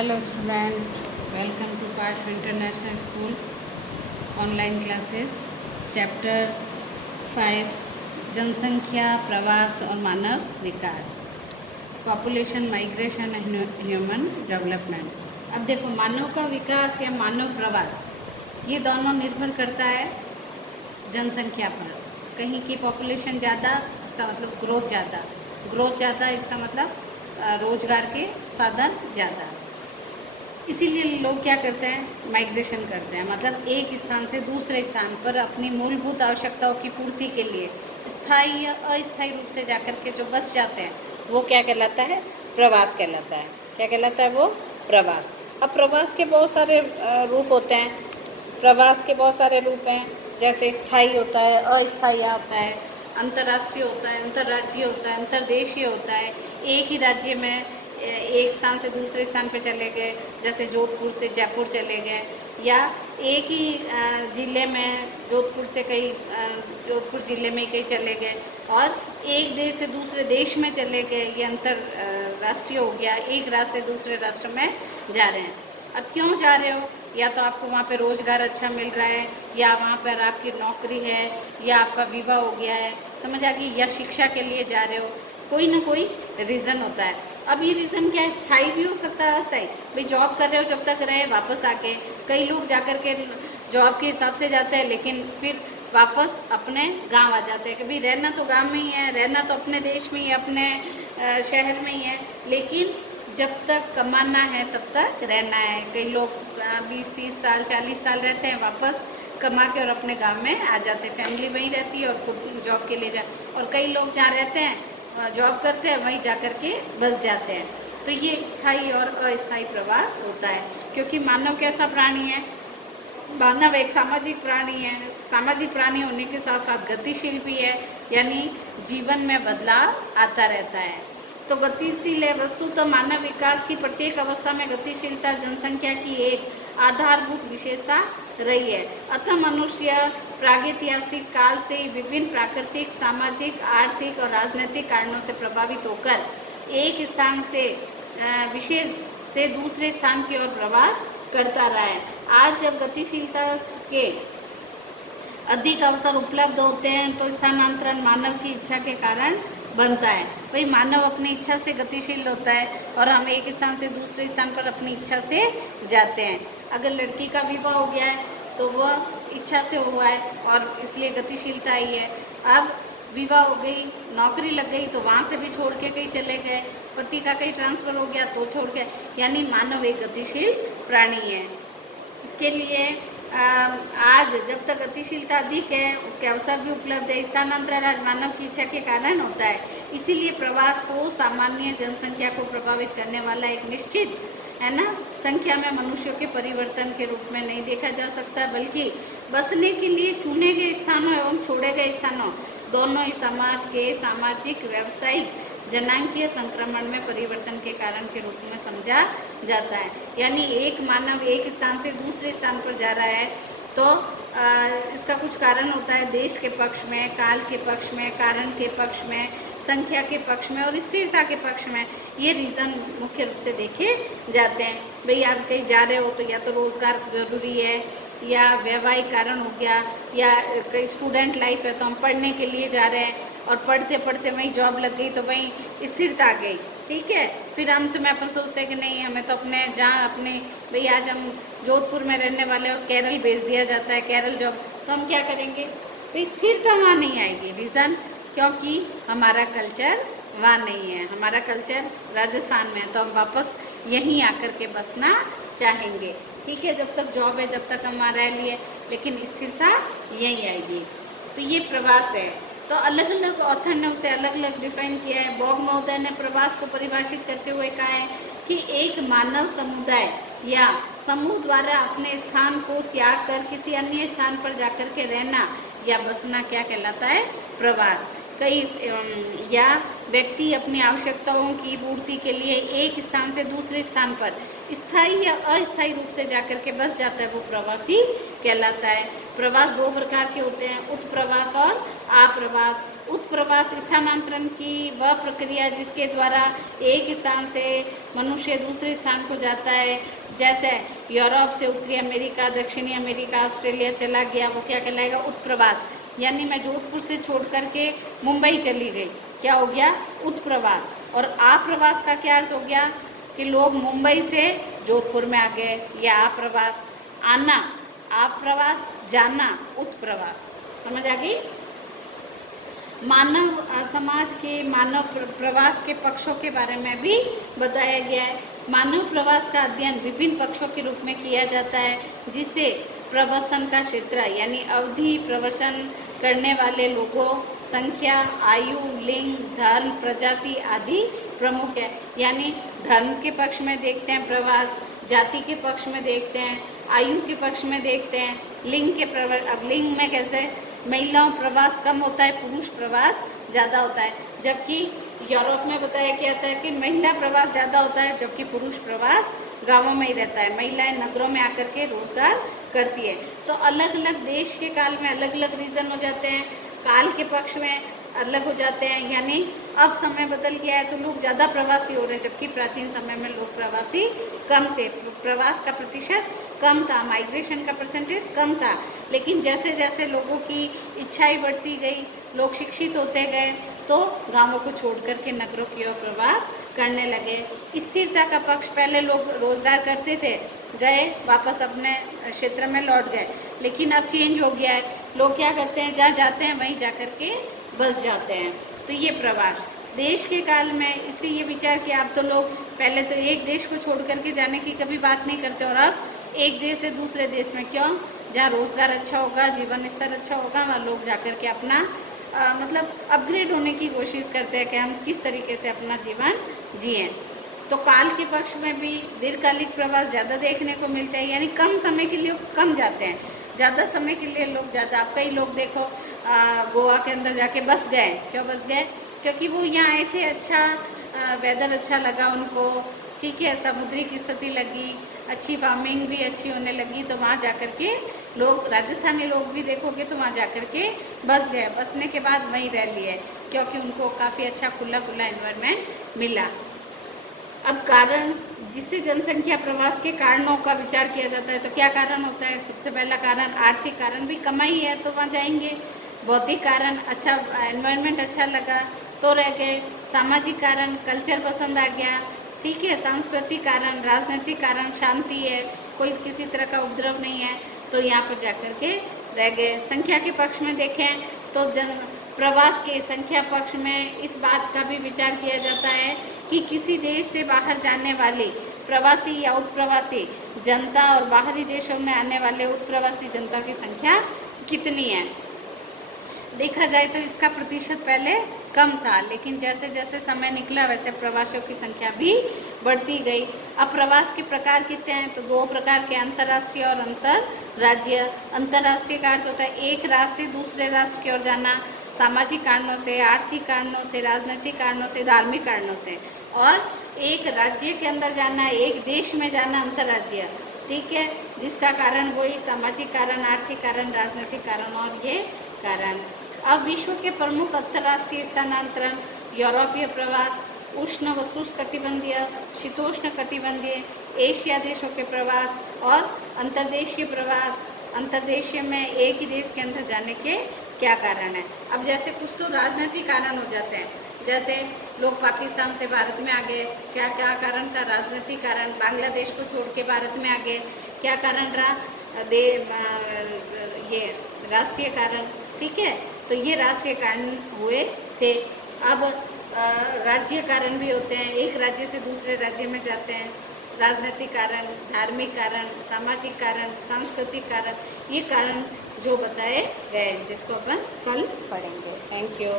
Hello student, welcome to Kash International School online classes. Chapter 5 जनसंख्या, प्रवास और मानव विकास, population, migration and human development. अब देखो, मानव का विकास या मानव प्रवास ये दोनों निर्भर करता है जनसंख्या पर। कहीं की पॉपुलेशन ज़्यादा, इसका मतलब ग्रोथ ज़्यादा, इसका मतलब रोजगार के साधन ज़्यादा। इसीलिए लोग क्या करते हैं, माइग्रेशन करते हैं, मतलब एक स्थान से दूसरे स्थान पर अपनी मूलभूत आवश्यकताओं की पूर्ति के लिए स्थायी या अस्थायी रूप से जाकर के जो बस जाते हैं वो क्या कहलाता है, प्रवास कहलाता है। क्या कहलाता है वो, प्रवास। अब प्रवास के बहुत सारे रूप होते हैं। प्रवास के बहुत सारे रूप हैं, जैसे स्थायी होता है, अस्थायी होता है, अंतर्राष्ट्रीय होता है, अंतर्राज्यीय होता है, अंतर्देशीय होता है। एक ही राज्य में एक स्थान से दूसरे स्थान पर चले गए, जैसे जोधपुर से जयपुर चले गए, या एक ही ज़िले में जोधपुर से जोधपुर ज़िले में कहीं चले गए, और एक देश से दूसरे देश में चले गए, ये अंतर्राष्ट्रीय हो गया। एक राष्ट्र से दूसरे राष्ट्र में जा रहे हैं। अब क्यों जा रहे हो, या तो आपको वहाँ पे रोज़गार अच्छा मिल रहा है, या वहाँ पर आपकी नौकरी है, या आपका विवाह हो गया है, समझ आ गई, या शिक्षा के लिए जा रहे हो। कोई ना कोई रीज़न होता है। अब ये रीज़न क्या है, स्थायी भी हो सकता है, अस्थायी। भाई जॉब कर रहे हो, जब तक रहे, वापस आके कई लोग जाकर के जॉब के हिसाब से जाते हैं, लेकिन फिर वापस अपने गांव आ जाते हैं। कभी रहना तो गांव में ही है, रहना तो अपने देश में ही, अपने शहर में ही है, लेकिन जब तक कमाना है तब तक रहना है। कई लोग 20-30 साल 40 साल रहते हैं, वापस कमा के और अपने गांव में आ जाते हैं। फैमिली वहीं रहती है और खुद जॉब के लिए और कई लोग जहाँ रहते हैं, जॉब करते हैं, वहीं जा कर के बस जाते हैं। तो ये स्थायी और अस्थायी प्रवास होता है, क्योंकि मानव कैसा प्राणी है, मानव एक सामाजिक प्राणी है। सामाजिक प्राणी होने के साथ साथ गतिशील भी है, यानी जीवन में बदलाव आता रहता है। तो गतिशील है। वस्तु तो मानव विकास की प्रत्येक अवस्था में गतिशीलता जनसंख्या की एक आधारभूत विशेषता रही है। अतः मनुष्य प्रागैतिहासिक काल से ही विभिन्न प्राकृतिक, सामाजिक, आर्थिक और राजनीतिक कारणों से प्रभावित होकर एक स्थान से विशेष से दूसरे स्थान की ओर प्रवास करता रहा है। आज जब गतिशीलता के अधिक अवसर उपलब्ध होते हैं तो स्थानांतरण मानव की इच्छा के कारण बनता है। भाई मानव अपनी इच्छा से गतिशील होता है और हम एक स्थान से दूसरे स्थान पर अपनी इच्छा से जाते हैं। अगर लड़की का विवाह हो गया है तो वह इच्छा से हुआ है और इसलिए गतिशीलता आई है। अब विवाह हो गई, नौकरी लग गई तो वहाँ से भी छोड़ के कहीं चले गए, पति का कहीं ट्रांसफ़र हो गया तो छोड़ के, यानी मानव एक गतिशील प्राणी है। इसके लिए आज जब तक गतिशीलता अधिक है, उसके अवसर भी उपलब्ध है। स्थानांतरण आज मानव की इच्छा के कारण होता है। इसीलिए प्रवास को सामान्य जनसंख्या को प्रभावित करने वाला एक निश्चित है ना संख्या में मनुष्यों के परिवर्तन के रूप में नहीं देखा जा सकता, बल्कि बसने के लिए चुने गए स्थानों एवं छोड़े गए स्थानों दोनों ही समाज के सामाजिक, व्यावसायिक, जनांकीय संक्रमण में परिवर्तन के कारण के रूप में समझा जाता है। यानी एक मानव एक स्थान से दूसरे स्थान पर जा रहा है तो इसका कुछ कारण होता है, देश के पक्ष में, काल के पक्ष में, कारण के पक्ष में, संख्या के पक्ष में और स्थिरता के पक्ष में। ये रीज़न मुख्य रूप से देखे जाते हैं। भाई आप कहीं जा रहे हो तो या तो रोज़गार ज़रूरी है, या वैवाहिक कारण हो गया, या कई स्टूडेंट लाइफ है तो हम पढ़ने के लिए जा रहे हैं और पढ़ते पढ़ते वहीं जॉब लग गई तो वहीं स्थिरता आ गई, ठीक है। फिर अंत में अपन सोचते हैं कि नहीं, हमें तो अपने जहाँ अपने भाई आज हम जोधपुर में रहने वाले और केरल भेज दिया जाता है, केरल जॉब, तो हम क्या करेंगे, भाई स्थिरता वहाँ नहीं आएगी। रीज़न, क्योंकि हमारा कल्चर वहाँ नहीं है, हमारा कल्चर राजस्थान में है, तो हम वापस यहीं आकर के बसना चाहेंगे, ठीक है। जब तक जॉब है, जब तक हम वहाँ रह लिए, लेकिन स्थिरता यहीं आएगी। तो ये प्रवास है। तो अलग अलग ऑथर ने उसे अलग अलग डिफाइन किया है। बॉग महोदय ने प्रवास को परिभाषित करते हुए कहा है कि एक मानव समुदाय या समूह द्वारा अपने स्थान को त्याग कर किसी अन्य स्थान पर जाकर के रहना या बसना क्या कहलाता है, प्रवास। कई या व्यक्ति अपनी आवश्यकताओं की पूर्ति के लिए एक स्थान से दूसरे स्थान पर स्थायी या अस्थायी रूप से जाकर के बस जाता है, वो प्रवासी कहलाता है। प्रवास दो प्रकार के होते हैं, उत्प्रवास और आप्रवास। उत्प्रवास स्थानांतरण की वह प्रक्रिया जिसके द्वारा एक स्थान से मनुष्य दूसरे स्थान को जाता है, जैसे यूरोप से उत्तरी अमेरिका, दक्षिणी अमेरिका, ऑस्ट्रेलिया चला गया, वो क्या कहलाएगा? उत्प्रवास। यानी मैं जोधपुर से छोड़ करके मुंबई चली गई, क्या हो गया? उत्प्रवास। और आप्रवास का क्या अर्थ हो गया? कि लोग मुंबई से जोधपुर में आ गए, यह आप्रवास। आना आप्रवास, जाना उत्प्रवास। समझ आ गई? मानव समाज के मानव प्रवास के पक्षों के बारे में भी बताया गया है। मानव प्रवास का अध्ययन विभिन्न पक्षों के रूप में किया जाता है, जिसे प्रवसन का क्षेत्र यानी अवधि, प्रवसन करने वाले लोगों, संख्या, आयु, लिंग, धर्म, प्रजाति आदि प्रमुख है। यानी धर्म के पक्ष में देखते हैं प्रवास, जाति के पक्ष में देखते हैं, आयु के पक्ष में देखते हैं, लिंग के अब लिंग में कैसे महिलाओं प्रवास कम होता है, पुरुष प्रवास ज़्यादा होता है। जबकि यूरोप में बताया गया था कि महिला प्रवास ज़्यादा होता है, जबकि पुरुष प्रवास गांवों में ही रहता है। महिलाएं नगरों में आकर के रोजगार करती है। तो अलग अलग देश के काल में अलग अलग रीज़न हो जाते हैं, काल के पक्ष में अलग हो जाते हैं। यानी अब समय बदल गया है तो लोग ज़्यादा प्रवासी हो रहे हैं, जबकि प्राचीन समय में लोग प्रवासी कम थे, प्रवास का प्रतिशत कम था, माइग्रेशन का परसेंटेज कम था। लेकिन जैसे जैसे लोगों की इच्छाएं बढ़ती गई, लोग शिक्षित होते गए, तो गांवों को छोड़ करके नगरों की ओर प्रवास करने लगे। स्थिरता का पक्ष, पहले लोग रोजगार करते थे, गए वापस अपने क्षेत्र में लौट गए। लेकिन अब चेंज हो गया है, लोग क्या करते हैं, जहाँ जाते हैं वहीं जा कर के बस जाते हैं। तो ये प्रवास देश के काल में, इससे ये विचार कि अब तो लोग पहले तो एक देश को छोड़ करके जाने की कभी बात नहीं करते, और अब एक देश से दूसरे देश में, क्यों? जहाँ रोज़गार अच्छा होगा, जीवन स्तर अच्छा होगा, वहाँ लोग जाकर के अपना मतलब अपग्रेड होने की कोशिश करते हैं कि हम किस तरीके से अपना जीवन जिएं। तो काल के पक्ष में भी दीर्घकालिक प्रवास ज़्यादा देखने को मिलते हैं, यानी कम समय के लिए कम जाते हैं, ज़्यादा समय के लिए लोग ज़्यादा। अब कई लोग देखो गोवा के अंदर जाके बस गए, क्यों बस गए? क्योंकि वो यहाँ आए थे, अच्छा वेदर अच्छा लगा उनको, ठीक है, समुद्री की स्थिति लगी, अच्छी फार्मिंग भी अच्छी होने लगी, तो वहाँ जाकर के लोग, राजस्थानी लोग भी देखोगे तो वहाँ जाकर के बस गए। बसने के बाद वहीं रह लिए, क्योंकि उनको काफ़ी अच्छा खुला खुला एनवायरनमेंट मिला। अब कारण, जिससे जनसंख्या प्रवास के कारणों का विचार किया जाता है, तो क्या कारण होता है? सबसे पहला कारण आर्थिक कारण, भी कमाई है तो वहाँ जाएंगे। भौतिक कारण, अच्छा एनवायरनमेंट अच्छा लगा तो रह गए। सामाजिक कारण, कल्चर पसंद आ गया, ठीक है। सांस्कृतिक कारण, राजनीतिक कारण, शांति है, कोई किसी तरह का उपद्रव नहीं है, तो यहाँ पर जाकर के रह गए। संख्या के पक्ष में देखें तो प्रवास के संख्या पक्ष में इस बात का भी विचार किया जाता है कि किसी देश से बाहर जाने वाली प्रवासी या उत्प्रवासी जनता और बाहरी देशों में आने वाले उत्प्रवासी जनता की संख्या कितनी है। देखा जाए तो इसका प्रतिशत पहले कम था, लेकिन जैसे जैसे समय निकला वैसे प्रवासियों की संख्या भी बढ़ती गई। अब प्रवास के प्रकार कितने हैं? तो दो प्रकार के, अंतर्राष्ट्रीय और अंतर्राज्यीय। अंतर्राष्ट्रीय का अर्थ होता है एक राज्य से दूसरे राष्ट्र की ओर जाना, सामाजिक कारणों से, आर्थिक कारणों से, राजनीतिक कारणों से, धार्मिक कारणों से। और एक राज्य के अंदर जाना, एक देश में जाना अंतर्राज्यीय, ठीक है, जिसका कारण वही सामाजिक कारण, आर्थिक कारण, राजनीतिक कारण और ये कारण। अब विश्व के प्रमुख अंतर्राष्ट्रीय स्थानांतरण, यूरोपीय प्रवास, उष्ण वस्तुकटिबंधीय, शीतोष्ण कटिबंधीय, एशिया देशों के प्रवास और अंतर्देशीय प्रवास। अंतर्देशीय में एक ही देश के अंदर जाने के क्या कारण है? अब जैसे कुछ तो राजनीतिक कारण हो जाते हैं, जैसे लोग पाकिस्तान से भारत में आ गए, क्या क्या कारण था? राजनीतिक कारण। बांग्लादेश को छोड़ के भारत में आ गए, क्या कारण रहा? ये राष्ट्रीय कारण, ठीक है। तो ये राष्ट्रीय कारण हुए थे। अब राज्य कारण भी होते हैं, एक राज्य से दूसरे राज्य में जाते हैं। राजनीतिक कारण, धार्मिक कारण, सामाजिक कारण, सांस्कृतिक कारण, ये कारण जो बताए गए, जिसको अपन कल पढ़ेंगे। Thank you.